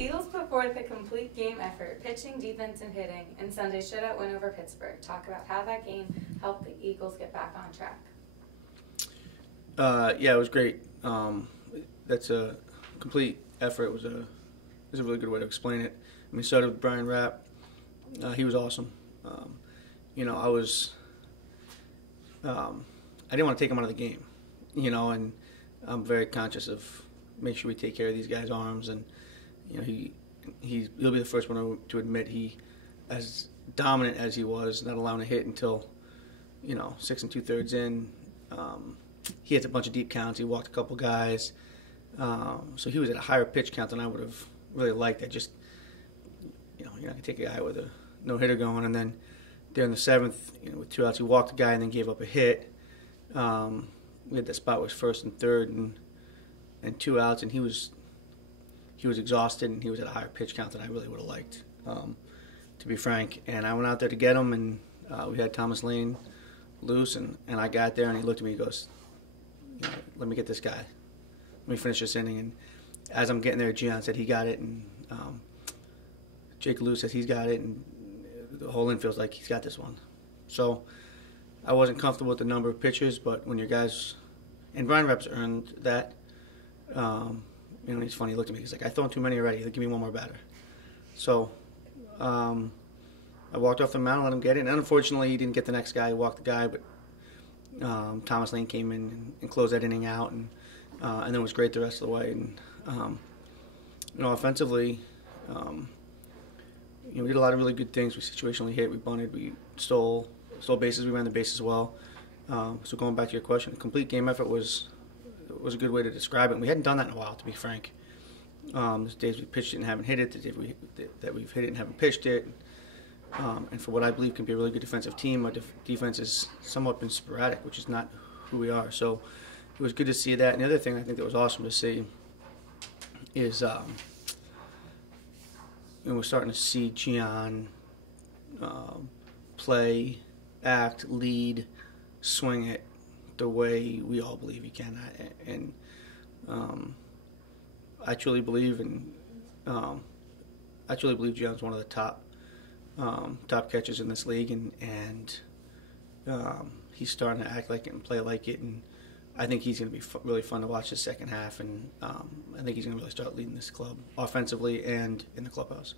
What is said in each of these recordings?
Eagles put forth a complete game effort, pitching, defense, and hitting, in Sunday's shutout win over Pittsburgh. Talk about how that game helped the Eagles get back on track. Yeah, it was great. That's a complete effort. It was a really good way to explain it. I mean, started with Brian Rapp. He was awesome. I didn't want to take him out of the game, and I'm very conscious of make sure we take care of these guys' arms, and he'll be the first one to admit he, as dominant as he was, not allowing a hit until 6 2/3 in. He hit a bunch of deep counts. He walked a couple guys, so he was at a higher pitch count than I would have really liked. You're not gonna take a guy with a no hitter going, and then there in the seventh, with 2 outs, he walked a guy and then gave up a hit. We had that spot where it was first and third and 2 outs, and he was exhausted, and he was at a higher pitch count than I really would have liked, to be frank. And I went out there to get him, and we had Thomas Lane loose, and I got there, and he looked at me, he goes, let me get this guy. Let me finish this inning. And as I'm getting there, Gian said he got it, and Jake Lou says he's got it, and the whole infield's like he's got this one. So I wasn't comfortable with the number of pitches, but when your guys, and Brian Rapp's earned that, he's funny, he looked at me, he's like, I've thrown too many already, give me one more batter. So I walked off the mound and let him get it, and unfortunately he didn't get the next guy, he walked the guy, but Thomas Lane came in and closed that inning out, and then it was great the rest of the way. And offensively, we did a lot of really good things. We situationally hit, we bunted, we stole bases, we ran the bases well. So going back to your question, a complete game effort was a good way to describe it. And we hadn't done that in a while, to be frank. There's days we pitched it and haven't hit it, the days that we've hit it and haven't pitched it. And for what I believe can be a really good defensive team, our defense has somewhat been sporadic, which is not who we are. So it was good to see that. And the other thing I think that was awesome to see is we're starting to see Gian play, act, lead, swing it the way we all believe he can. And I truly believe Gian's one of the top catchers in this league, and he's starting to act like it and play like it, and I think he's going to be really fun to watch the second half, and I think he's going to really start leading this club offensively and in the clubhouse.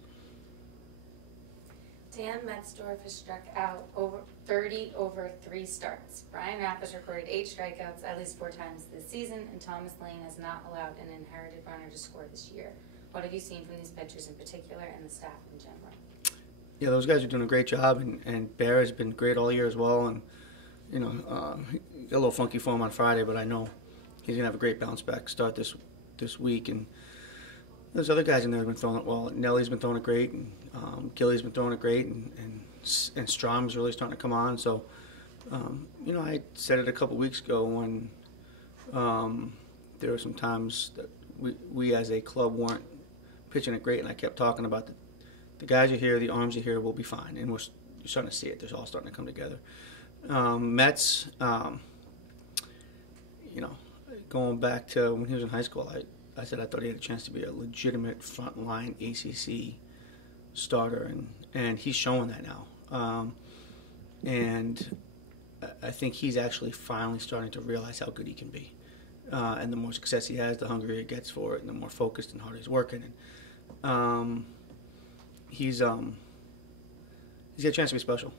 Dan Metzdorf has struck out over 30 over 3 starts. Brian Rapp has recorded 8 strikeouts at least 4 times this season, and Thomas Lane has not allowed an inherited runner to score this year. What have you seen from these pitchers in particular and the staff in general? Yeah, those guys are doing a great job, and Bear has been great all year as well. And he got a little funky for him on Friday, but I know he's gonna have a great bounce back start this week. And there's other guys in there who've been throwing it well. Nelly's been throwing it great, and Gilly's been throwing it great, and Strom's really starting to come on. So I said it a couple weeks ago when there were some times that we as a club weren't pitching it great, and I kept talking about the guys are here, the arms are here, we'll be fine. And you're starting to see it. They're all starting to come together. Mets, going back to when he was in high school, I said I thought he had a chance to be a legitimate frontline ACC starter, and he's showing that now. And I think he's actually finally starting to realize how good he can be. And the more success he has, the hungrier he gets for it, and the more focused and harder he's working. And he's got a chance to be special.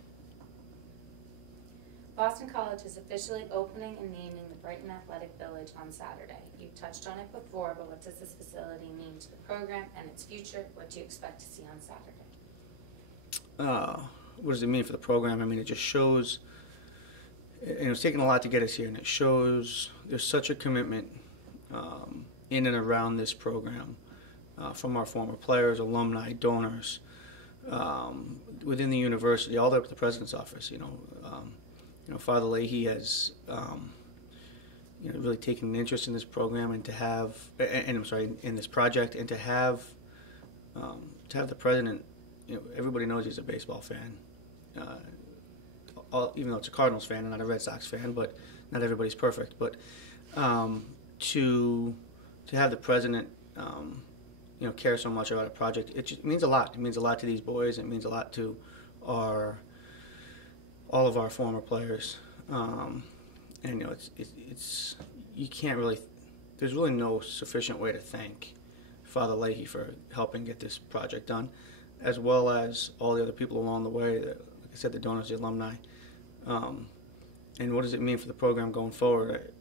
Boston College is officially opening and naming the Brighton Athletic Village on Saturday. You've touched on it before, but what does this facility mean to the program and its future? What do you expect to see on Saturday? What does it mean for the program? I mean, it just shows, and it's taken a lot to get us here, and it shows there's such a commitment in and around this program from our former players, alumni, donors, within the university, all the way up to the president's office. Father Leahy has really taken an interest in this program, and in this project, and to have the president. Everybody knows he's a baseball fan, even though it's a Cardinals fan and not a Red Sox fan. But not everybody's perfect. But to have the president, care so much about a project. It just means a lot. It means a lot to these boys. It means a lot to all of our former players. And it's you can't really. There's really no sufficient way to thank Father Leahy for helping get this project done, as well as all the other people along the way. Like I said, the donors, the alumni. And what does it mean for the program going forward?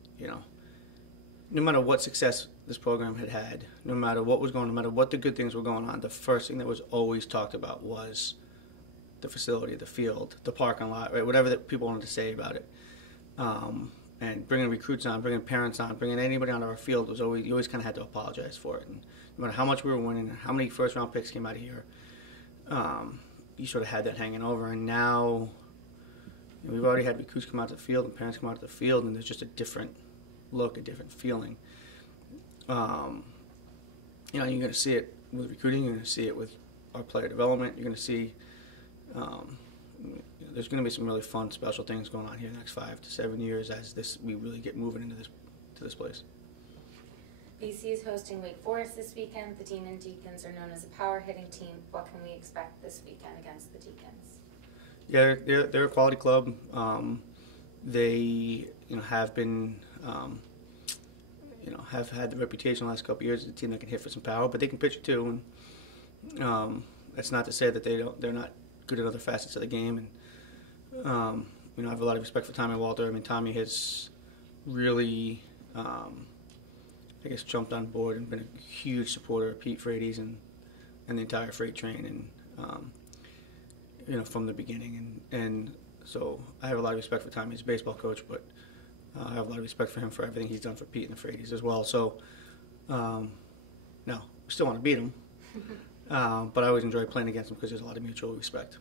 No matter what success this program had, no matter what was going on, no matter what the good things were going on, the first thing that was always talked about was the facility, the field, the parking lot, right? Whatever that people wanted to say about it. And bringing recruits on, bringing parents on, bringing anybody onto our field was always, you always kind of had to apologize for it. And no matter how much we were winning, how many first-round picks came out of here, you sort of had that hanging over. And now we've already had recruits come out to the field and parents come out to the field, and there's just a different look, a different feeling. You're going to see it with recruiting. You're going to see it with our player development. You're going to see there's going to be some really fun, special things going on here in the next 5 to 7 years as we really get moving into this place. BC is hosting Wake Forest this weekend. The Demon Deacons are known as a power-hitting team. What can we expect this weekend against the Deacons? Yeah, they're a quality club. They have been have had the reputation the last couple of years as a team that can hit for some power, but they can pitch it too. And that's not to say that they're not good at other facets of the game. And I have a lot of respect for Tommy Walter. I mean, Tommy has really jumped on board and been a huge supporter of Pete Frates and the entire freight train, and from the beginning. And so I have a lot of respect for Tommy as a baseball coach, but I have a lot of respect for him for everything he's done for Pete and the Frates as well. So, no, we still want to beat him, but I always enjoy playing against him because there's a lot of mutual respect.